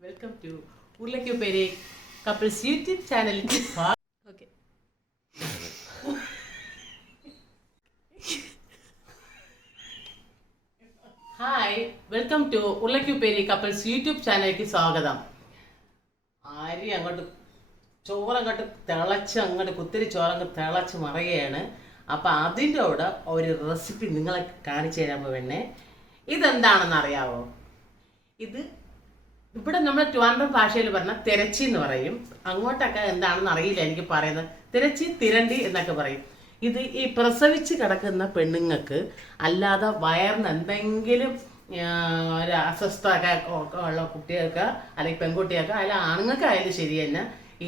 Welcome to Urulakkupperi couples YouTube ചാനലിലേക്ക് okay hi welcome to Urulakkupperi couples YouTube ചാനലിലേക്ക് സ്വാഗതം. ആരി അങ്ങോട്ട് ചോറങ്ങോട്ട് തിളച്ച് അങ്ങോട്ട് കുത്തിരി ചോറങ്ങ് തിളച്ച് മറയുകയാണ്. അപ്പം അതിന്റെ കൂടെ ഒരു റെസിപ്പി നിങ്ങളെ കാണിച്ചു തരാൻ പോവണ്ണേ ഇതെന്താണെന്ന് അറിയാവോ? ഇത് ഇവിടെ നമ്മൾ ട്വാൻഡ്രം ഭാഷയിൽ പറഞ്ഞ തിരച്ചി എന്ന് പറയും. അങ്ങോട്ടൊക്കെ എന്താണെന്ന് അറിയില്ല എനിക്ക് പറയുന്നത്. തിരച്ചി തിരണ്ടി എന്നൊക്കെ പറയും. ഇത് ഈ പ്രസവിച്ച് കിടക്കുന്ന പെണ്ണുങ്ങൾക്ക് അല്ലാതെ വയറിന് എന്തെങ്കിലും ഒരു ഒക്കെ ഉള്ള കുട്ടികൾക്ക് അല്ലെങ്കിൽ പെൺകുട്ടികൾക്ക് അല്ല ആണുങ്ങൾക്കായാലും ശരി തന്നെ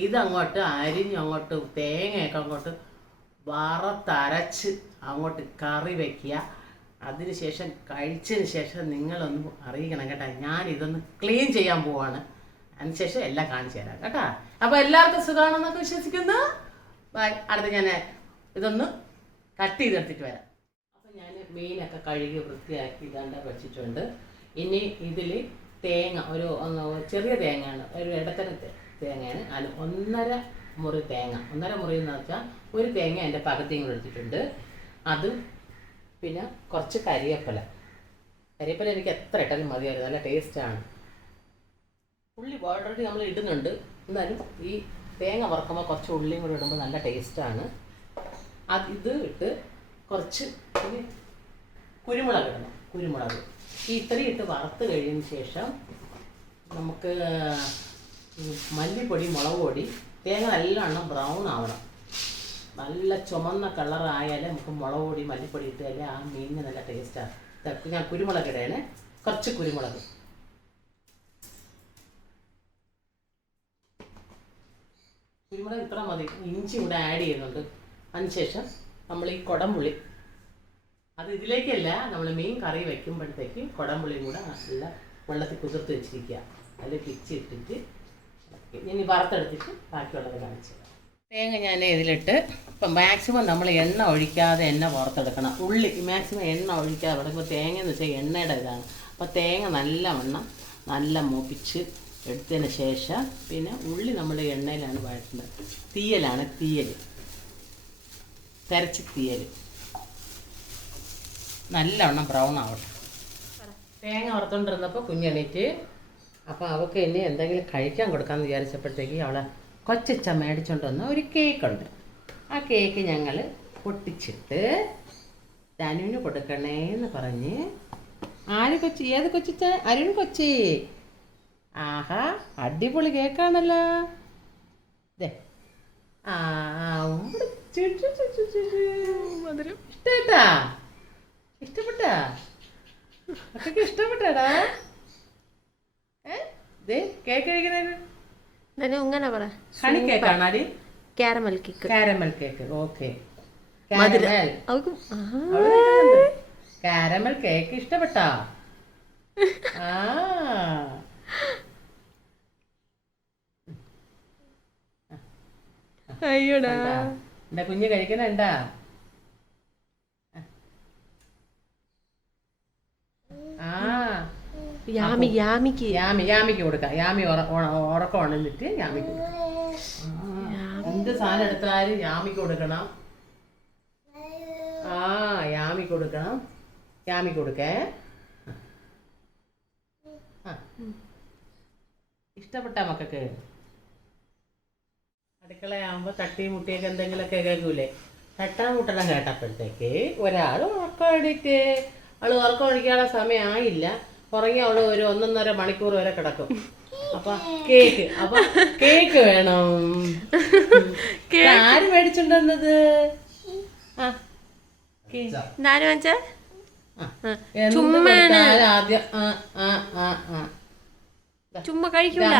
ഇതങ്ങോട്ട് അരിഞ്ഞങ്ങോട്ട് തേങ്ങയൊക്കെ അങ്ങോട്ട് വറത്തരച്ച് അങ്ങോട്ട് കറി വെക്കുക. അതിനുശേഷം കഴിച്ചതിന് ശേഷം നിങ്ങളൊന്ന് അറിയിക്കണം കേട്ടോ. ഞാൻ ഇതൊന്ന് ക്ലീൻ ചെയ്യാൻ പോവാണ്. അതിനുശേഷം എല്ലാം കാണിച്ചു തരാം കേട്ടോ. അപ്പോൾ എല്ലാവർക്കും സുഖമാണെന്നൊക്കെ വിശ്വസിക്കുന്നു. അടുത്ത ഞാൻ ഇതൊന്ന് കട്ട് ചെയ്തെടുത്തിട്ട് വരാം. അപ്പോൾ ഞാൻ മീനൊക്കെ കഴുകി വൃത്തിയാക്കി ഇതാണ്ട് വെച്ചിട്ടുണ്ട്. ഇനി ഇതിൽ തേങ്ങ ഒരു ചെറിയ തേങ്ങയാണ്. ഒരു ഇടത്തരം തേങ്ങയാണ്. അതിൽ ഒന്നര മുറി തേങ്ങ. ഒന്നര മുറി എന്ന് വെച്ചാൽ ഒരു തേങ്ങ എന്റെ പകുതിയും കൂടെ എടുത്തിട്ടുണ്ട്. അതും പിന്നെ കുറച്ച് കരിയേപ്പില. കരിയേപ്പില എനിക്ക് എത്ര ഇട്ടാലും മതിയായിരുന്നു നല്ല ടേസ്റ്റാണ് ഉള്ളി ഓൾറെഡി നമ്മൾ ഇടുന്നുണ്ട്. എന്നാലും ഈ തേങ്ങ വറക്കുമ്പോൾ കുറച്ച് ഉള്ളിയും കൂടി ഇടുമ്പോൾ നല്ല ടേസ്റ്റാണ് അത് ഇത് ഇട്ട് കുറച്ച് കുരുമുളക് ഇടണം. കുരുമുളക്. ഈ ഇത്രയും ഇട്ട് വറുത്ത് കഴിഞ്ഞതിന് ശേഷം നമുക്ക് മല്ലിപ്പൊടി മുളക് പൊടി തേങ്ങ നല്ലവണ്ണം ബ്രൗൺ ആവണം. നല്ല ചുമന്ന കളറായാലേ നമുക്ക് മുളക് പൊടി മല്ലിപ്പൊടി ഇട്ടാലേ ആ മീനിന് നല്ല ടേസ്റ്റാണ് ഞാൻ കുരുമുളക് ഇടണേ കുറച്ച് കുരുമുളക്. കുരുമുളക് ഇത്ര മതി. ഇഞ്ചി ഇവിടെ ആഡ് ചെയ്യുന്നുണ്ട്. അതിനുശേഷം നമ്മൾ ഈ കുടംപുളി. അത് ഇതിലേക്കല്ല നമ്മൾ മീൻ കറി വെക്കുമ്പോഴത്തേക്ക് കുടംപുളിയും കൂടെ നല്ല വെള്ളത്തിൽ കുതിർത്ത് വെച്ചിരിക്കുക. അതിൽ ഇച്ചിട്ടിട്ട് ഇനി വറുത്തെടുത്തിട്ട് ബാക്കിയുള്ളത് കാണിച്ചു. തേങ്ങ ഞാൻ ഇതിലിട്ട് ഇപ്പം മാക്സിമം നമ്മൾ എണ്ണ ഒഴിക്കാതെ എണ്ണ പുറത്തെടുക്കണം ഉള്ളി മാക്സിമം എണ്ണ ഒഴിക്കാതെ തുടങ്ങുമ്പോൾ തേങ്ങ എന്ന് വെച്ചാൽ എണ്ണയുടെ ഇതാണ്. അപ്പോൾ തേങ്ങ നല്ല വണ്ണം നല്ല മൂപ്പിച്ച് എടുത്തതിന് ശേഷം പിന്നെ ഉള്ളി നമ്മൾ എണ്ണയിലാണ് വഴറ്റുന്നത്. തീയലാണ് തീയൽ. തിരച്ച് തീയൽ. നല്ലവണ്ണം ബ്രൗൺ ആവട്ടെ. തേങ്ങ വറുത്തോണ്ടിരുന്നപ്പോൾ കുഞ്ഞെണീറ്റ് അപ്പോൾ അവൾക്ക് ഇനി എന്തെങ്കിലും കഴിക്കാൻ കൊടുക്കാമെന്ന് വിചാരിച്ചപ്പോഴത്തേക്ക് അവളെ കൊച്ചച്ച മേടിച്ചുകൊണ്ട് വന്ന ഒരു കേക്കുണ്ട്. ആ കേക്ക് ഞങ്ങൾ പൊട്ടിച്ചിട്ട് അനുവിന് കൊടുക്കണേ എന്ന് പറഞ്ഞ് ആര് കൊച്ചി ഏത് കൊച്ചിച്ച? അരുൺ കൊച്ചി. ആഹാ അടിപൊളി കേക്കാണല്ലോ. ചു. ഇഷ്ടായിട്ടാ ഇഷ്ടപ്പെട്ടാ? ഒറ്റയ്ക്ക് ഇഷ്ടപ്പെട്ടാടാ? ഏ? കേക്ക് കഴിക്കുന്നത് പറ. Honey cake caramel cake okay caramel. Caramel cake ഇഷ്ടപ്പെട്ടാ? ആ. അയ്യോടാ? എന്റെ കുഞ്ഞ് കഴിക്കണണ്ടാ ആ യാമി യാമിക്ക്. യാമി യാമിക്ക് കൊടുക്കാം. യാമി ഉറക്കം ഉണന്നിട്ട് യാമിക്ക് കൊടുക്കാം. എന്ത് സാധനം എടുത്താലും യാമിക്ക് കൊടുക്കണം. ആ യാമി കൊടുക്കണം. യാമി കൊടുക്കേ. ഇഷ്ടപ്പെട്ട മക്കൾക്ക്. അടുക്കളയാകുമ്പോൾ തട്ടി മുട്ടിയൊക്കെ എന്തെങ്കിലുമൊക്കെ കേൾക്കൂലേ? തട്ടാൻ മുട്ടണം കേട്ടപ്പോഴത്തേക്ക് ഒരാൾ ഉറക്കം എണീറ്റ്. അവൾ ഉറക്കം ഒഴിക്കാനുള്ള സമയമായില്ല. ഉറങ്ങി അവൾ ഒരു ഒന്നൊന്നര മണിക്കൂർ വരെ കിടക്കും. അപ്പൊ കേക്ക് അപ്പൊ കേക്ക് വേണം. ആര് മേടിച്ചുണ്ടെന്നത്? ആ വെച്ചാ. ആദ്യം ആ ആ ആ ആ. ചുമ്മാ കഴിക്കൂല.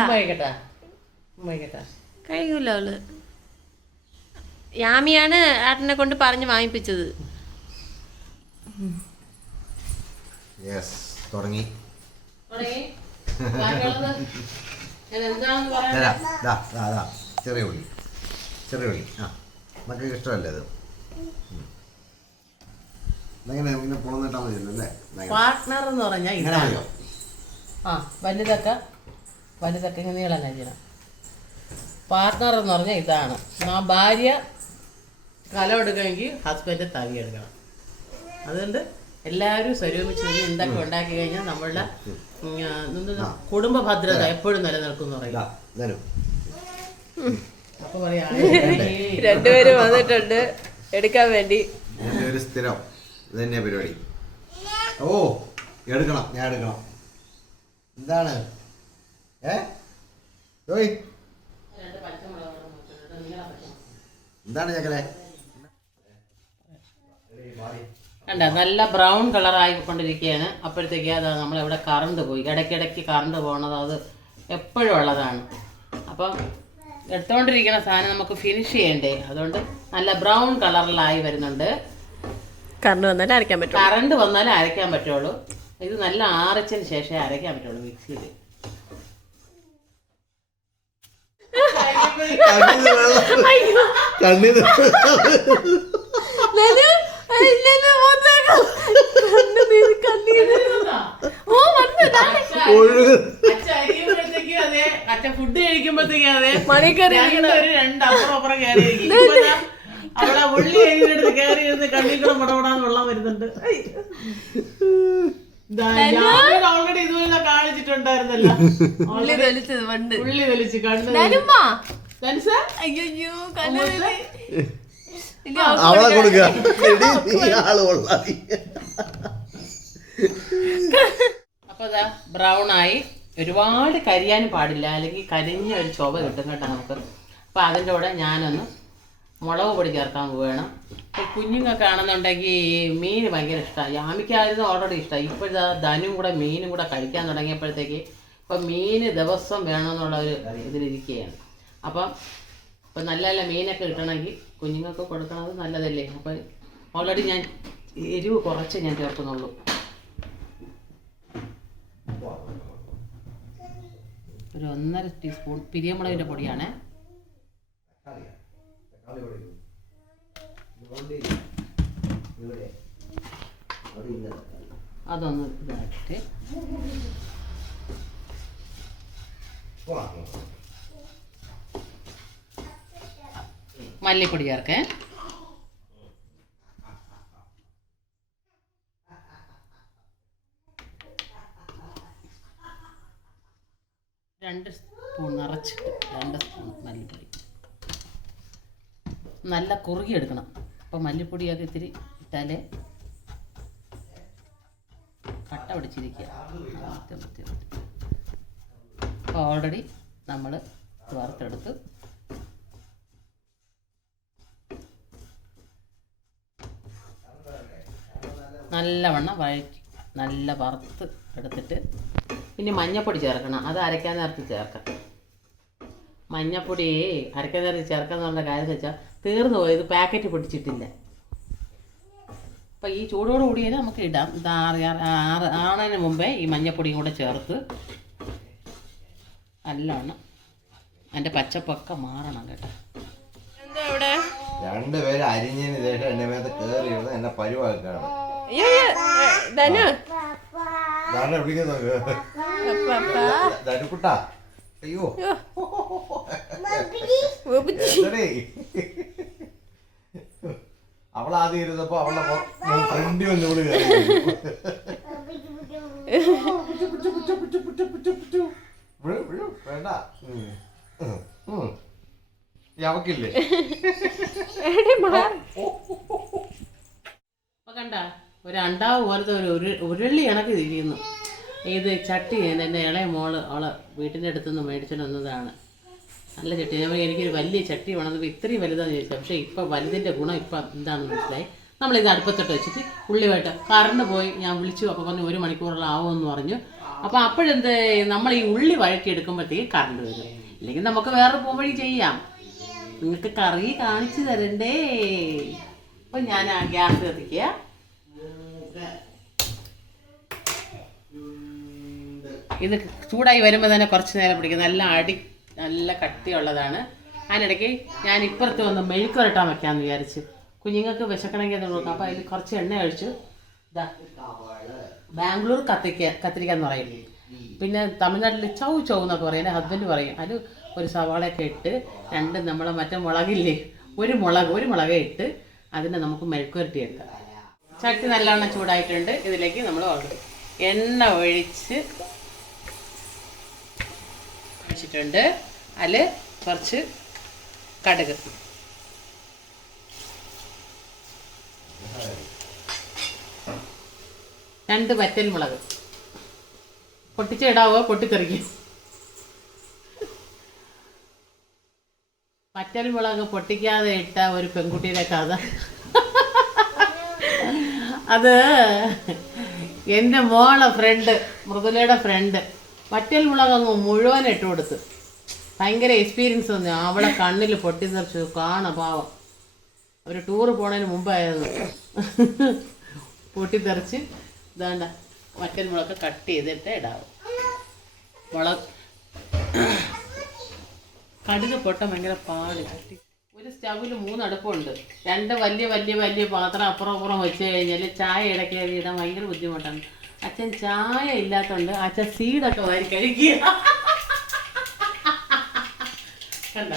കഴിക്കൂല അവൾ. യാമിയാണ് ഏട്ടനെ കൊണ്ട് പറഞ്ഞ് വാങ്ങിപ്പിച്ചത്. യെസ് തുടങ്ങി. തരാം. ദാ ദാ ദാ. ചെറിയ ഉള്ളി. ചെറിയ ഉള്ളി. ആ മക്കൾക്ക് ഇഷ്ടമല്ലേ അത്? ഉം. ഇതെങ്ങനെ ഇങ്ങനെ പുറന്നിട്ടാൽ മതിയല്ലോ പാർട്ട്ണർ എന്ന് പറഞ്ഞാൽ ഇങ്ങനെ ഇതാണ്. മതിയോ? ആ വലുതൊക്കെ വലുതൊക്കെ ഇങ്ങനെ നീളം ചെയ്യണം പാർട്ട്ണർ എന്ന് പറഞ്ഞാൽ ഇതാണ്. ആ ഭാര്യ കലം എടുക്കണമെങ്കിൽ ഹസ്ബൻഡ് തവി എടുക്കണം. അതുകൊണ്ട് എല്ലാവരും സ്വരൂപിച്ച് നിന്ന് എന്തൊക്കെ ഉണ്ടാക്കി കഴിഞ്ഞാൽ നമ്മളുടെ കുടുംബ ഭദ്രത എപ്പോഴും നിലനിൽക്കുന്നു രണ്ടുപേരും വന്നിട്ടുണ്ട്. എടുക്കാൻ വേണ്ടി. ഒരു സ്ഥിരം. ഇതന്നെ പരിപാടി. ഓ എടുക്കണം. ഞാൻ എടുക്കണം. എന്താണ്? ഏ? ഓയ് എന്താണ് ഞങ്ങളെ കണ്ട നല്ല ബ്രൗൺ കളർ ആയിക്കൊണ്ടിരിക്കുകയാണ് അപ്പോഴത്തേക്ക് അത് നമ്മളിവിടെ കറണ്ട് പോയി. ഇടയ്ക്കിടയ്ക്ക് കറണ്ട് പോകണത് അത് എപ്പോഴും ഉള്ളതാണ്. അപ്പം എടുത്തുകൊണ്ടിരിക്കുന്ന സാധനം നമുക്ക് ഫിനിഷ് ചെയ്യണ്ടേ? അതുകൊണ്ട് നല്ല ബ്രൗൺ കളറിലായി വരുന്നുണ്ട്. കറണ്ട് വന്നാലേ അരയ്ക്കാൻ പറ്റും കറണ്ട് വന്നാലേ അരയ്ക്കാൻ പറ്റുള്ളൂ. ഇത് നല്ല ആറച്ചതിന് ശേഷമേ അരയ്ക്കാൻ പറ്റുള്ളൂ മിക്സിയിൽ കണ്ണിന് ഒഴുകു അച്ഛൻ അരിയുമ്പോഴത്തേക്കും അതെ. അച്ഛൻ ഫുഡ് കഴിക്കുമ്പോഴത്തേക്കും അതെ. മണിക്കറി ഒരു രണ്ട് അപ്പുറം അപ്പുറം കയറി അവിടെ ഉള്ളി കഴിഞ്ഞെടുത്ത് കയറി ഇരുന്ന് കണ്ണിൽ കൂടെ മുടപെടാന്ന് വെള്ളം വരുന്നുണ്ട്. ഓൾറെഡി ഇതുപോലെ കാണിച്ചിട്ടുണ്ടായിരുന്നല്ലോ. ഉള്ളി തൊലിച്ചത് പണ്ട്. ഉള്ളി വലിച്ച് കണ്ണ്? അയ്യോ അവളെ കൊടുക്കുക അപ്പൊ ബ്രൗൺ ആയി. ഒരുപാട് കരിയാനും പാടില്ല. അല്ലെങ്കിൽ കരിഞ്ഞ ഒരു ചുവ കിട്ടും കേട്ടോ നമുക്ക്. അപ്പൊ അതിന്റെ കൂടെ ഞാനൊന്ന് മുളക് പൊടി ചേർക്കാൻ പോവുകയാണ്. കുഞ്ഞുങ്ങൾക്ക് കുഞ്ഞുങ്ങൾക്കാണെന്നുണ്ടെങ്കിൽ ഈ മീൻ ഭയങ്കര ഇഷ്ടമാണ് യാമിക്കായിരുന്നു ഓൾറെഡി ഇഷ്ടമായി ഇപ്പോഴത്തെ ധനും കൂടെ മീനും കൂടെ കഴിക്കാൻ തുടങ്ങിയപ്പോഴത്തേക്ക് ഇപ്പം മീൻ ദിവസം വേണമെന്നുള്ള ഒരു ഇതിലിരിക്കുകയാണ്. അപ്പം ഇപ്പം നല്ല നല്ല മീനൊക്കെ കിട്ടണമെങ്കിൽ കുഞ്ഞുങ്ങൾക്ക് കൊടുക്കണത് നല്ലതല്ലേ? അപ്പം ഓൾറെഡി ഞാൻ എരിവ് കുറച്ച് ഞാൻ ചേർക്കുന്നുള്ളൂ. ഒരു ഒന്നര ടീസ്പൂൺ പിരിയമുളകിന്റെ പൊടിയാണ്. അതൊന്ന് ഇതാക്കിയിട്ട് മല്ലിപ്പൊടി ചേർക്കേ രണ്ട് സ്പൂൺ നിറച്ചിട്ട് രണ്ട് സ്പൂൺ മല്ലിപ്പൊടി. നല്ല കുറുകി എടുക്കണം അപ്പോൾ മല്ലിപ്പൊടിയൊക്കെ ഇത്തിരി ഇട്ടാലേ കട്ട പിടിച്ചിരിക്കുക. അപ്പോൾ ഓൾറെഡി നമ്മൾ വറുത്തെടുത്ത് നല്ലവണ്ണം വഴറ്റി നല്ല വറുത്ത് എടുത്തിട്ട് പിന്നെ മഞ്ഞപ്പൊടി ചേർക്കണം. അത് അരയ്ക്കാൻ നേരത്ത് ചേർക്കാം. മഞ്ഞപ്പൊടി അരയ്ക്കാൻ നേരത്ത് ചേർക്കാന്ന് പറഞ്ഞ കാര്യം എന്ന് വെച്ചാൽ തീർന്നു പോയത് പാക്കറ്റ് പൊടിച്ചിട്ടില്ല. അപ്പോൾ ഈ ചൂടോട് കൂടി തന്നെ നമുക്ക് ഇടാം. ഇത് ആറ് ആറ് ആണതിന് മുമ്പേ ഈ മഞ്ഞപ്പൊടിയും കൂടെ ചേർത്ത് നല്ലവണ്ണം അതിന്റെ പച്ചപ്പൊക്കെ മാറണം കേട്ടോ. എന്താ ഇവിടെ? രണ്ടുപേരും അരിഞ്ഞതിന് ശേഷം എന്റെ മേത്ത് കയറി ഇരുന്ന് എന്നെ പരിവാക്കാണ് അയ്യോ അയ്യോ, ഏ, ധനു വിളിക്കുന്നു ധനുക്കുട്ടാ അയ്യോ ഉപജി. എന്തടേ? അവളാദ്യം ഇരുന്നപ്പോ അവളുടെ ഫ്രണ്ട് വന്ന് ഇവിടെ കയറി വിളു, വിളു, വേണ്ട ഉം. ഉം. ഉം. ഈ അവക്കില്ലേ എടി മാ. അപ്പോൾ കണ്ട ഒരു പോലത്തെ ഒരു ഉരു ഉരുളി കണക്ക് തിരിയുന്നു. ഇത് ചട്ടി എന്റെ ഇളയ മോൾ അവളെ വീട്ടിന്റെ അടുത്തുനിന്ന് മേടിച്ചിട്ട് വന്നതാണ്. നല്ല ചട്ടി. പറഞ്ഞു, എനിക്കൊരു വലിയ ചട്ടി വേണമെന്ന് ഇത്രയും വലുതാണെന്ന് ചോദിച്ചത് പക്ഷേ ഇപ്പോൾ വലുതിന്റെ ഗുണം ഇപ്പം എന്താണെന്ന് മനസ്സിലായി. നമ്മളിത് അടുപ്പത്തിട്ട് വെച്ചിട്ട് ഉള്ളിവായിട്ട് കറണ്ട് പോയി. ഞാൻ വിളിച്ചു. അപ്പോൾ പറഞ്ഞു ഒരു മണിക്കൂറോളം ആവുമെന്ന് പറഞ്ഞു. അപ്പോൾ അപ്പോഴെന്ത് നമ്മൾ ഈ ഉള്ളി വഴക്കി എടുക്കുമ്പോഴത്തേക്ക് കറണ്ട് വരും. ഇല്ലെങ്കിൽ നമുക്ക് വേറെ പോംവഴി ചെയ്യാം. നിങ്ങൾക്ക് കറി കാണിച്ചു തരണ്ടേ. അപ്പം ഞാൻ ആ ഗ്യാസ് കത്തിക്കുക. ഇത് ചൂടായി വരുമ്പോൾ തന്നെ കുറച്ച് നേരം പിടിക്കും. നല്ല അടി നല്ല കട്ടിയുള്ളതാണ്. അതിനിടയ്ക്ക് ഞാൻ ഇപ്പുറത്ത് വന്ന് മെഴുക്കുരട്ടാൻ വെക്കാമെന്ന് വിചാരിച്ചു. കുഞ്ഞുങ്ങൾക്ക് വിശക്കണമെങ്കിൽ അത് കൊടുക്കാം. അപ്പോൾ അതിൽ കുറച്ച് എണ്ണ ഒഴിച്ചു ഇതാ ബാംഗ്ലൂർ കത്തിക്ക കത്തിരിക്ക എന്ന് പറയും. പിന്നെ തമിഴ്നാട്ടിൽ ചൗ ചൗ എന്നൊക്കെ പറയും. എന്റെ ഹസ്ബൻഡ് പറയും അത് ഒരു സവാളയൊക്കെ ഇട്ട് രണ്ട് നമ്മളെ മറ്റേ മുളകില്ലേ ഒരു മുളക് ഒരു മുളകേ ഇട്ട് അതിനെ നമുക്ക് മെഴുക്ക് എടുക്കാം ചട്ടി നല്ലവണ്ണം ചൂടായിട്ടുണ്ട്. ഇതിലേക്ക് നമ്മൾ എണ്ണ ഒഴിച്ച് ഒഴിച്ചിട്ടുണ്ട് അതിൽ കുറച്ച് കടുക്. രണ്ട് വറ്റൽ മുളക്. പൊട്ടിച്ചിടാവോ പൊട്ടിത്തെറിക്കും. വറ്റൽ മുളക് പൊട്ടിക്കാതെ ഇട്ട ഒരു പെൺകുട്ടിയുടെ കഥ. അത് എന്റെ മോളെ ഫ്രണ്ട് മൃദുലയുടെ ഫ്രണ്ട് വറ്റൽ മുളക് അങ്ങ് മുഴുവൻ ഇട്ട് കൊടുത്ത്. ഭയങ്കര എക്സ്പീരിയൻസ് വന്നു. അവളെ കണ്ണിൽ പൊട്ടിത്തെറിച്ചു. കാണ പാവം. ഒരു ടൂറ് പോണതിന് മുമ്പായിരുന്നു. പൊട്ടിത്തെറിച്ച് ഇതാണ്ട വറ്റൽ മുളക് കട്ട് ചെയ്തിട്ട് ഇടാവും. മുളക് കടുക് പൊട്ട ഭയങ്കര പാട്. കട്ടി ഒരു സ്റ്റവിൽ മൂന്നടുപ്പുണ്ട്. രണ്ട് വലിയ വലിയ വലിയ പാത്രം അപ്പുറം അപ്പുറം വെച്ച് കഴിഞ്ഞാൽ ചായ ഇടയ്ക്ക് ഇടാൻ ഭയങ്കര ബുദ്ധിമുട്ടാണ്. അച്ഛൻ ചായ ഇല്ലാത്തതുകൊണ്ട് അച്ഛൻ സീഡൊക്കെ വാരി കഴിക്കുക. കണ്ട?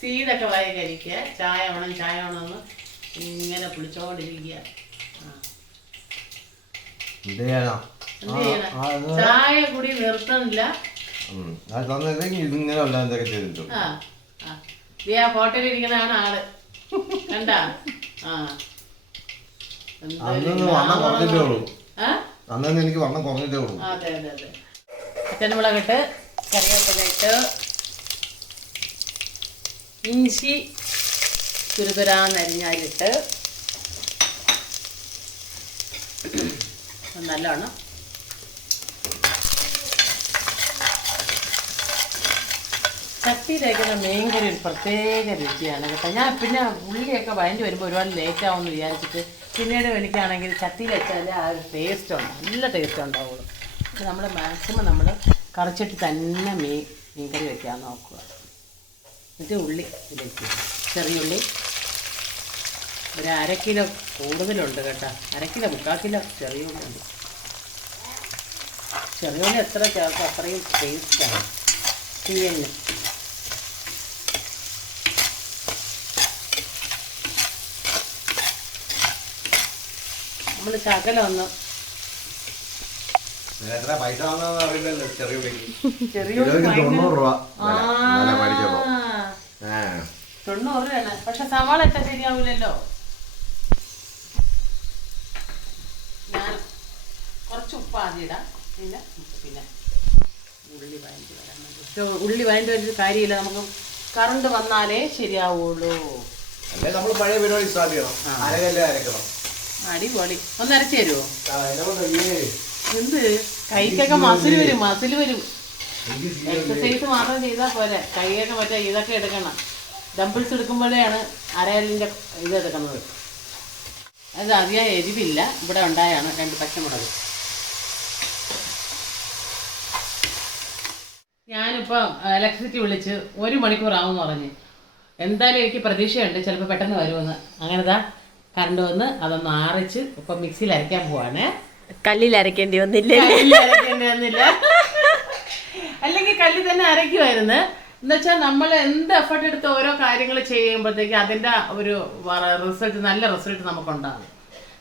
സീഡൊക്കെ വാരി കഴിക്കുക. ചായ വേണം ചായ വേണമെന്ന് ഇങ്ങനെ പിടിച്ചോണ്ടിരിക്കുക ചായ കുടി നിർത്തണില്ല. ഫോട്ടോയിൽ ആൾ. കണ്ടാ? ആ? ഉള്ളൂ എനിക്ക് വണ്ണം കുറഞ്ഞിട്ടേ ഉള്ളൂ. അതെ അതെ അതെ. പച്ചമുളകിട്ട് കറിവേപ്പില ഇട്ട് ഇഞ്ചി തുരുതുരാന്നരിഞ്ഞാലിട്ട് നല്ലോണം തേക്കുന്ന മീൻ കറി ഒരു പ്രത്യേക രുചിയാണ് കേട്ടോ. ഞാൻ പിന്നെ ഉള്ളിയൊക്കെ വഴഞ്ഞു വരുമ്പോൾ ഒരുപാട് ലേറ്റ് ആവുമെന്ന് വിചാരിച്ചിട്ട് പിന്നീട് എനിക്കാണെങ്കിൽ ചട്ടിയിൽ വെച്ചാൽ ആ ഒരു ടേസ്റ്റ് ഉണ്ട് നല്ല ടേസ്റ്റ് ഉണ്ടാവുള്ളൂ. നമ്മൾ മാക്സിമം നമ്മൾ കറിച്ചിട്ട് തന്നെ മീൻ മീൻകറി വയ്ക്കാൻ നോക്കുക. എന്നിട്ട് ഉള്ളി ഇതിലേക്ക് ചെറിയ ഉള്ളി. ഒരു അര കിലോ കൂടുതലുണ്ട് കേട്ടോ. അര കിലോ മുക്കാൽ കിലോ ചെറിയ ഉള്ളി ഉണ്ട്. ചെറിയ ഉള്ളി എത്ര ചേർക്കും അത്രയും ടേസ്റ്റാണ് തീയലിന് നമ്മൾ ശകലം ഒന്ന് എത്ര പൈസ വന്നതെന്ന് അറിയില്ലല്ലോ ചെറിയ ഉള്ളിക്ക് ചെറിയ കിലോയ്ക്ക് ശകലം തൊണ്ണൂറ് രൂപയാണ് പക്ഷെ സവാള ഇട്ടാ ശരിയാവില്ലല്ലോ ഞാൻ കുറച്ച് ഉപ്പ് ആദ്യം ഇടാം. പിന്നെ പിന്നെ ഉള്ളി വഴണ്ടി വരാൻ പക്ഷെ ഉള്ളി വഴണ്ടി വരുന്ന കാര്യമില്ല. നമുക്ക് കറണ്ട് വന്നാലേ ശരിയാവുള്ളൂ. നമ്മൾ പഴയ പരിപാടി സ്റ്റാർട്ട് ചെയ്യണം. അരകല്ലേ അരക്കണം. അടിപൊളി. ഒന്ന് അരച്ചു തരുമോ. എന്ത്? കൈക്കൊക്കെ മസിൽ വരും മസിൽ വരും. എക്സസൈസ് മാത്രം ചെയ്താൽ പോരെ. കൈയൊക്കെ മറ്റേ ഇതൊക്കെ എടുക്കണം. ഡംബിൾസ് എടുക്കുമ്പോഴാണ് അരയലിന്റെ ഇത് എടുക്കുന്നത്. അത് അധികം എരിവില്ല. ഇവിടെ ഉണ്ടായാണ് രണ്ട് പച്ചമുളക്. ഞാനിപ്പോൾ ഇലക്ട്രിസിറ്റി വിളിച്ച് ഒരു മണിക്കൂർ എന്ന് പറഞ്ഞ്. എന്തായാലും എനിക്ക് പ്രതീക്ഷയുണ്ട് ചിലപ്പോൾ പെട്ടെന്ന് വരുമെന്ന്. അങ്ങനെതാ കറണ്ട് വന്ന് അതൊന്ന് ആറിച്ച് ഇപ്പൊ മിക്സിയിൽ അരയ്ക്കാൻ പോവാണേ. കല്ലിൽ അരക്കേണ്ടി വന്നില്ലേ. അല്ലെങ്കിൽ കല്ലിൽ തന്നെ അരയ്ക്കുമായിരുന്നു എന്നുവെച്ചാൽ നമ്മൾ എന്ത് എഫർട്ട് എടുത്ത് ഓരോ കാര്യങ്ങൾ ചെയ്യുമ്പോഴത്തേക്ക് അതിന്റെ ഒരു റിസൾട്ട് നല്ല റിസൾട്ട് നമുക്ക് നമുക്കുണ്ടാകും.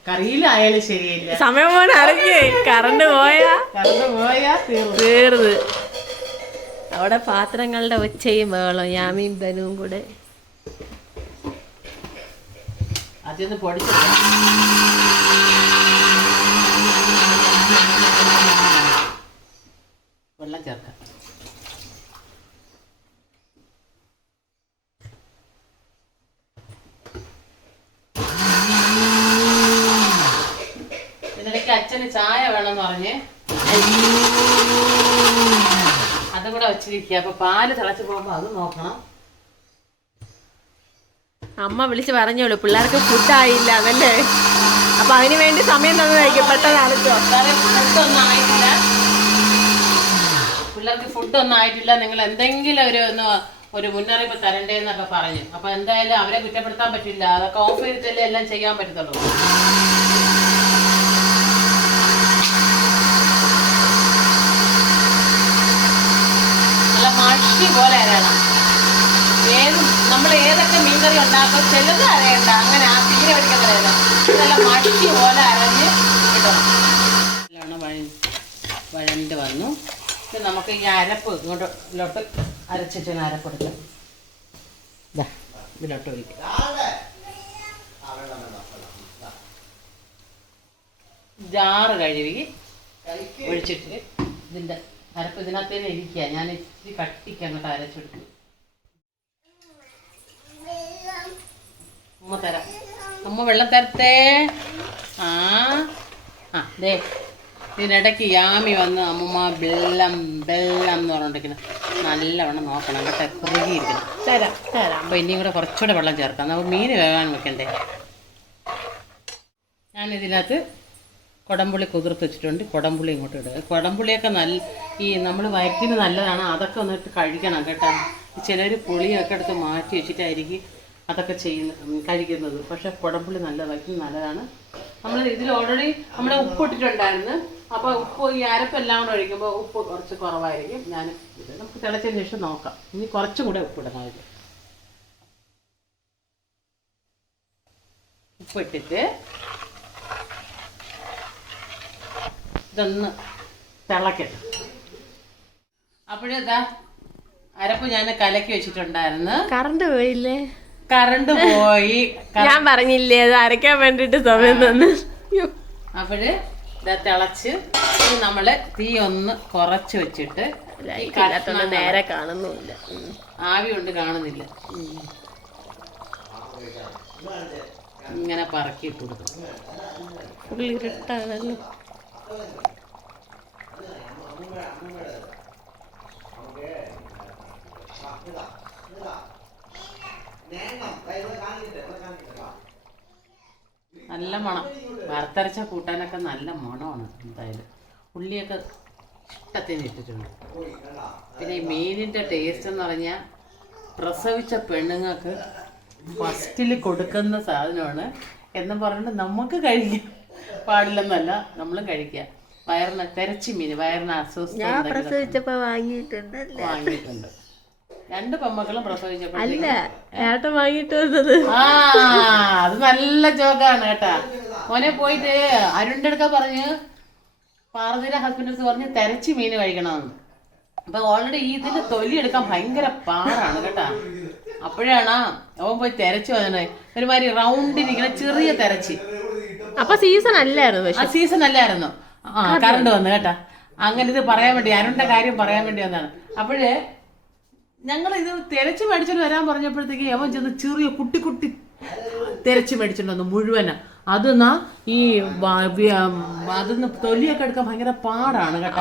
കറിയിലായാലും ശരിയില്ല. സമയം പോലെ അരക്കേ കറണ്ട് പോയാ കറണ്ട് പോയാ തീർന്നു. തീർന്ന്. അവിടെ പാത്രങ്ങളുടെ ഒച്ചയും വേളം യാമിയും ധനുവും കൂടെ. ഒന്ന് പൊടിച്ചു വെള്ളം ചേർക്കാം. ഇതിനിടയ്ക്ക് അച്ഛന് ചായ വേണമെന്ന് പറഞ്ഞ് അതും കൂടെ വെച്ചിരിക്കുക. അപ്പൊ പാൽ തിളച്ച് പോകുമ്പോ അത് നോക്കണം. അമ്മ വിളിച്ച് പറഞ്ഞോളൂ പിള്ളേർക്ക് ഫുഡ് ആയില്ല അതല്ലേ? അപ്പൊ അതിന് വേണ്ടി സമയം തന്നതായിരിക്കും പെട്ടെന്ന് അരച്ചോ പിള്ളേർക്ക് ഫുഡ് ഒന്നും ആയിട്ടില്ല. നിങ്ങൾ എന്തെങ്കിലും ഒരു ഒന്ന് ഒരു മുന്നറിയിപ്പ് തരണ്ടേന്നൊക്കെ പറഞ്ഞു. അപ്പൊ എന്തായാലും അവരെ കുറ്റപ്പെടുത്താൻ പറ്റില്ല. അതൊക്കെ ഓഫ് ചെയ്തിട്ടല്ലേ എല്ലാം ചെയ്യാൻ പറ്റത്തുള്ളൂ. നല്ല മഷി പോലെ ഏത് നമ്മൾ ഏതൊക്കെ മീൻകറി ഉണ്ടാക്കും ചിലത് അരയണ്ട. അങ്ങനെ ആ തീരെ പിടിക്കാൻ അറിയില്ല ഇതെല്ലാം മഷി പോലെ അരഞ്ഞ് കിട്ടണം നല്ലോണം വന്നു. നമുക്ക് ഈ അരപ്പ് ഇങ്ങോട്ട് ഇതിലോട്ട് അരച്ചിട്ട് അരപ്പെടുക്കാം ഇതാ ഇതിലോട്ട് ഒഴിക്കും. ജാറ് കഴുകി ഒഴിച്ചിട്ട് ഇതിന്റെ അരപ്പ് ഇതിനകത്ത് തന്നെ ഇരിക്കുക. ഞാൻ ഇച്ചിരി കട്ടിക്ക് അങ്ങോട്ട് അരച്ചെടുത്തു. ഉമ്മ തരാം. അമ്മ വെള്ളം തരത്തേ ആ ആ ദേ. ഇതിനിടയ്ക്ക് യാമി വന്ന് അമ്മമ്മ വെള്ളം വെള്ളം എന്ന് പറഞ്ഞിരിക്കുന്നത് നല്ലവണ്ണം നോക്കണം കേട്ടോ കുറുകിയിരിക്കണം തരാം തരാം. അപ്പോൾ ഇനിയും കൂടെ കുറച്ചുകൂടെ വെള്ളം ചേർക്കാം. നമുക്ക് മീൻ വേകാൻ വെക്കണ്ടേ? ഞാനിതിനകത്ത് കുടംപുളി കുതിർത്ത് വെച്ചിട്ടുണ്ട്. കുടംപുളി ഇങ്ങോട്ട് ഇടുക. കുടംപുളിയൊക്കെ നല്ല ഈ നമ്മൾ വയറ്റിന് നല്ലതാണ്. അതൊക്കെ ഒന്നിട്ട് കഴിക്കണം കേട്ടോ. ചിലർ പുളിയൊക്കെ എടുത്ത് മാറ്റി വെച്ചിട്ടായിരിക്കും അതൊക്കെ ചെയ്യുന്ന കഴിക്കുന്നത്. പക്ഷെ കുടംപുളി നല്ലതാക്കി നല്ലതാണ്. നമ്മൾ ഇതിൽ ഓൾറെഡി നമ്മുടെ ഉപ്പ് ഇട്ടിട്ടുണ്ടായിരുന്നു. അപ്പോൾ ഉപ്പ് ഈ അരപ്പെല്ലാം കൂടെ ഒഴിക്കുമ്പോൾ ഉപ്പ് കുറച്ച് കുറവായിരിക്കും. ഞാൻ നമുക്ക് തിളച്ചതിന് ശേഷം നോക്കാം. ഇനി കുറച്ചും കൂടെ ഉപ്പിടണം അതിൽ ഉപ്പിട്ടിട്ട് ഇതൊന്ന് തിളക്കട്ടെ. അപ്പോഴേതാ അരപ്പ് ഞാൻ കലക്കി വെച്ചിട്ടുണ്ടായിരുന്നു. കറണ്ട് പോയില്ലേ? കറണ്ട് പോയി. ഞാൻ പറഞ്ഞില്ലേ അത് അരയ്ക്കാൻ വേണ്ടിട്ട് സമയം തന്നു. അപ്പോഴ് ഇതാ തിളച്ച് നമ്മൾ തീ ഒന്ന് കുറച്ച് വെച്ചിട്ട് നേരെ കാണുന്നുമില്ല. ആവി കൊണ്ട് കാണുന്നില്ല. ഇങ്ങനെ പറക്കിയിട്ട് കൊടുക്കും ഫുൾ ഇരുട്ടാണല്ലോ. നല്ല മണം. വറുത്തരച്ച കൂട്ടാനൊക്കെ നല്ല മണമാണ് എന്തായാലും ഉള്ളിയൊക്കെ ഇഷ്ടത്തിന് ഇട്ടിട്ടുണ്ട്. പിന്നെ ഈ മീനിന്റെ ടേസ്റ്റ് എന്ന് പറഞ്ഞാൽ പ്രസവിച്ച പെണ്ണുങ്ങൾക്ക് ഫസ്റ്റിൽ കൊടുക്കുന്ന സാധനമാണ്. എന്ന് പറഞ്ഞിട്ട് നമുക്ക് കഴിക്കാൻ പാടില്ലെന്നല്ല നമ്മളും കഴിക്കുക. വയറിന് തിരച്ചി മീൻ വയറിന് അസ്വസ്ഥ ഞാൻ പ്രസവിച്ചപ്പോൾ വാങ്ങിയിട്ടുണ്ട് വാങ്ങിയിട്ടുണ്ട്. രണ്ട് പെമ്മക്കളും പ്രസവിച്ചപ്പോഴത്തേക്കും. ഏട്ടൻ വാങ്ങിയിട്ട് വന്നത്. ആ അത് നല്ല ജോക്കാണ് കേട്ടാ. മോനെ പോയിട്ട് അരുണിന്റെ അടുക്ക പറഞ്ഞ് പാർവതിയുടെ ഹസ്ബൻഡ് അടുത്ത് പറഞ്ഞ് തെരച്ചി മീൻ കഴിക്കണമെന്ന്. അപ്പൊ ഓൾറെഡി ഇതിന്റെ തൊലി എടുക്കാൻ ഭയങ്കര പാടാണ് കേട്ടാ. അപ്പോഴാണ് അവൻ പോയി തെരച്ചു വന്നത്. ഒരുമാതിരി റൗണ്ടിരിക്കുന്ന ചെറിയ തെരച്ചി. അപ്പൊ സീസൺ അല്ലായിരുന്നു ആ സീസൺ അല്ലായിരുന്നു. ആ കറണ്ട് വന്നു കേട്ടാ. അങ്ങനെ ഇത് പറയാൻ വേണ്ടി അരുണിന്റെ കാര്യം പറയാൻ വേണ്ടി വന്നാണ് അപ്പോഴേ ഞങ്ങൾ ഇത് തിരച്ച് മേടിച്ചോണ്ട് വരാൻ പറഞ്ഞപ്പോഴത്തേക്ക് അവൻ ചെന്ന് ചെറിയ കുട്ടി കുട്ടി തിരച്ച് മേടിച്ചിട്ട് വന്നു മുഴുവനാ. അതെന്നാ ഈ അതിന്ന് തൊലിയൊക്കെ എടുക്കാൻ ഭയങ്കര പാടാണ് കേട്ടോ.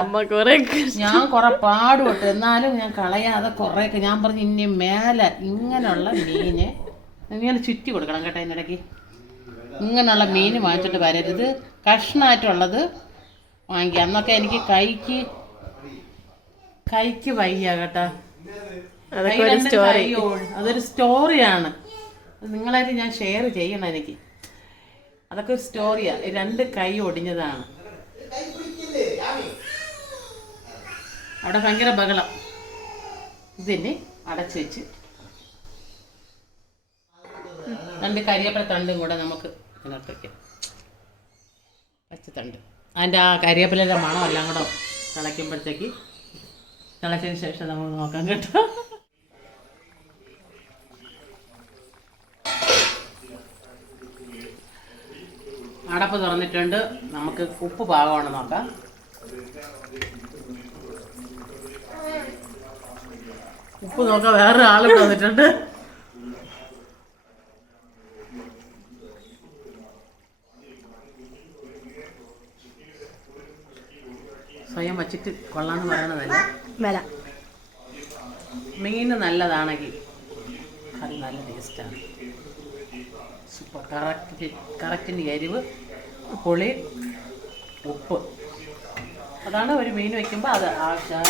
ഞാൻ കുറെ പാടുപെട്ടു. എന്നാലും ഞാൻ കളയാതെ കുറേയൊക്കെ ഞാൻ പറഞ്ഞു ഇനി മേലെ ഇങ്ങനെയുള്ള മീന് ഇങ്ങനെ ചുറ്റി കൊടുക്കണം കേട്ടോ അതിനിടയ്ക്ക് ഇങ്ങനെയുള്ള മീൻ വാങ്ങിച്ചിട്ട് വരരുത്. കഷ്ണമായിട്ടുള്ളത് വാങ്ങിക്കുക അന്നൊക്കെ എനിക്ക് കൈക്ക് കൈക്ക് വയ്യ കേട്ടോ. അതൊക്കെ കൈ ഒരു സ്റ്റോറി അതൊരു സ്റ്റോറിയാണ് നിങ്ങളായിട്ട് ഞാൻ ഷെയർ ചെയ്യണം എനിക്ക്. അതൊക്കെ ഒരു സ്റ്റോറിയാ രണ്ട് കൈ ഒടിഞ്ഞതാണ്. അവിടെ ഭയങ്കര ബഹളം. ഇതിനെ അടച്ചു വെച്ച്. രണ്ട് കരിയേപ്പില തണ്ടും കൂടെ നമുക്ക് ഇതിനകത്ത് വെക്കാം. പച്ചത്തണ്ട് അതിന്റെ ആ കരിയേപ്പിലയുടെ മണം എല്ലാം കൂടെ തിളയ്ക്കുമ്പോഴത്തേക്ക് തിളച്ചതിന് ശേഷം നമ്മൾ നോക്കാൻ കേട്ടോ. അടപ്പ് തുറന്നിട്ടുണ്ട്. നമുക്ക് ഉപ്പ് പാകമാണ് നോക്കാം. ഉപ്പ് നോക്കാം വേറെ ആൾ വന്നിട്ടുണ്ട്. സ്വയം വച്ചിട്ട് കൊള്ളാന്ന് പറയണതല്ല വില മീൻ നല്ലതാണെങ്കിൽ അത് നല്ല ടേസ്റ്റാണ് സൂപ്പർ കറക്റ്റ് കറക്റ്റിന്റെ എരിവ്. പുളി ഉപ്പ്. അതാണ് ഒരു മീൻ വെക്കുമ്പോൾ അത് ആവശ്യമായ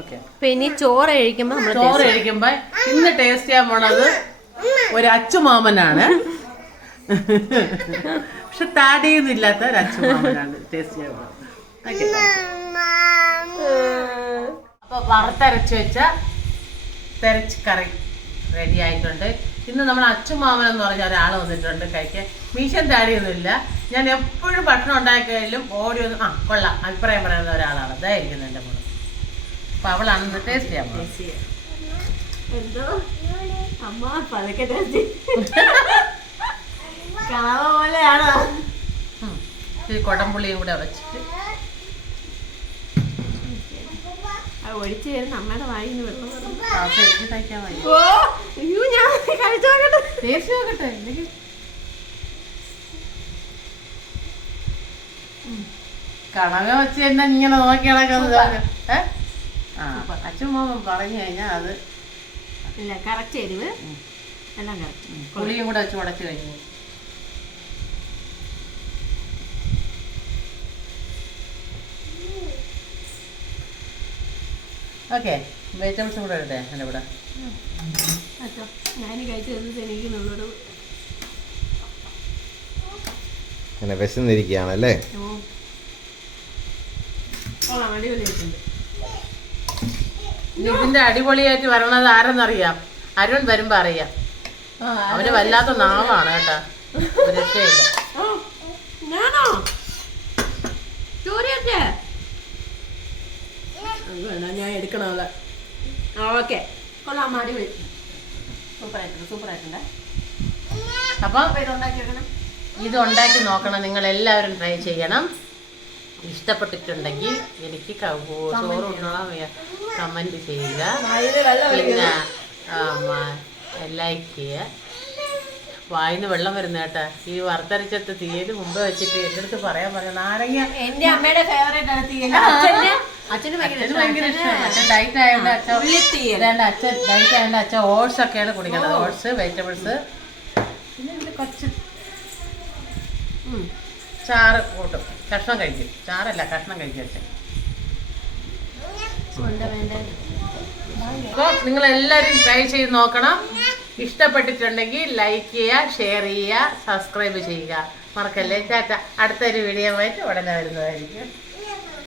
ഓക്കെ. അപ്പൊ ഇനി ചോറ് കഴിക്കുമ്പോ നമ്മൾ ചോറ് കഴിക്കുമ്പോൾ ഇന്ന് ടേസ്റ്റ് ചെയ്യാൻ പോണത് ഒരു അച്ചുമാമനാണ്. പക്ഷെ താടിയൊന്നും ഇല്ലാത്ത ഒരു അച്ചുമാമനാണ് ടേസ്റ്റ് ചെയ്യാൻ പോണത്. ഓക്കെ. അപ്പോൾ വറുത്തരച്ച് വെച്ച തെരച്ച് കറി റെഡി ആയിട്ടുണ്ട്. ഇന്ന് നമ്മൾ അച്ചുമാമൻ എന്ന് പറഞ്ഞ ഒരാൾ വന്നിട്ടുണ്ട് കഴിക്കാൻ മീശൻ താടിയൊന്നുമില്ല. ഞാൻ എപ്പോഴും ഭക്ഷണം ഉണ്ടാക്കിയാലും ഓടി ഒന്ന് ആ കൊള്ളാം. അഭിപ്രായം പറയുന്ന ഒരാളാണ്. അതായിരിക്കുന്നത് എന്റെ മോൾ. അപ്പം അവളാണ് ടേസ്റ്റ് ചെയ്യാൻ ഈ കൊടംപുള്ളിയും കൂടെ വെച്ചിട്ട്. ഒഴിച്ചു വരുന്ന അമ്മയുടെ വായിന്ന് വെള്ളം വയ്യ ഞാൻ കഴിച്ചു നോക്കട്ടെ. ടേസ്റ്റ് നോക്കട്ടെ അല്ലെങ്കിൽ കണവ വെച്ച് തന്നെ ഇങ്ങനെ നോക്കി കിടക്കുന്നത് ഏ? ആ അച്ഛൻ പറഞ്ഞു കഴിഞ്ഞാൽ അത് ഇല്ല കറക്റ്റ് എരിവ്. എല്ലാം കറക്റ്റ് പുളിയും കൂടെ വെച്ച് ഉടച്ച് കഴിഞ്ഞു ഓക്കെ വെജിറ്റബിൾസും കൂടെ ഇടട്ടെ എന്റെ കൂടെ. അച്ഛോ ഞാൻ കഴിച്ചു തന്നത് എനിക്ക് നിന്നോട് അങ്ങനെ വിശന്നിരിക്കുകയാണല്ലേ ഇതിന്റെ അടിപൊളിയായിട്ട് വരണത് ആരെന്നറിയാം? അരുൺ വരുമ്പോ അറിയാം. അവന് വല്ലാത്ത നാവാണ് കേട്ടോ. രക്ഷയില്ല. ഞാൻ എടുക്കണ ഓക്കെ. കൊള്ളാം അടിപൊളി. സൂപ്പറായിട്ടുണ്ട് സൂപ്പറായിട്ടുണ്ട്. അപ്പൊ അപ്പോൾ ഇത് ഉണ്ടാക്കി ഇത് ഉണ്ടാക്കി നോക്കണം നിങ്ങൾ എല്ലാവരും ട്രൈ ചെയ്യണം. ഇഷ്ടപ്പെട്ടിട്ടുണ്ടെങ്കിൽ എനിക്ക് ചോറ് കമന്റ് ചെയ്യുക. പിന്നെ ലൈക്ക് ചെയ്യുക. വായിന്ന് വെള്ളം വരുന്ന കേട്ടാ. ഈ വറുത്തരച്ചത്ത് തീയൽ മുമ്പ് വെച്ചിട്ട് എന്റെ അടുത്ത് പറയാൻ പറഞ്ഞ നാരങ്ങ എന്റെ അമ്മയുടെ ഫേവറേറ്റ് ആണ് തീയൽ അച്ഛന് ഭയങ്കര ഇഷ്ടമാണ് അച്ഛൻ ഡയറ്റ് ആയതുകൊണ്ട് അച്ഛൻ ഉള്ളിത്തീയൽ ഇതാണ്ട് അച്ഛൻ ഡയറ്റ് ആയതുകൊണ്ട് അച്ഛൻ ഓട്സ് ഒക്കെയാണ് കുടിക്കുന്നത് ഓട്സ് വെജിറ്റബിൾസ് പിന്നെ കുറച്ച് ചാറ് കൂട്ടും. കഷ്ണം കഴിക്കും. ചാറല്ല കഷ്ണം കഴിക്കും അച്ഛൻ. അപ്പോൾ നിങ്ങൾ എല്ലാവരും ട്രൈ ചെയ്ത് നോക്കണം. ഇഷ്ടപ്പെട്ടിട്ടുണ്ടെങ്കിൽ ലൈക്ക് ചെയ്യുക ഷെയർ ചെയ്യുക സബ്സ്ക്രൈബ് ചെയ്യുക. മറക്കല്ലേ? ചാറ്റ അടുത്തൊരു വീഡിയോ ആയിട്ട് ഉടനെ വരുന്നതായിരിക്കും.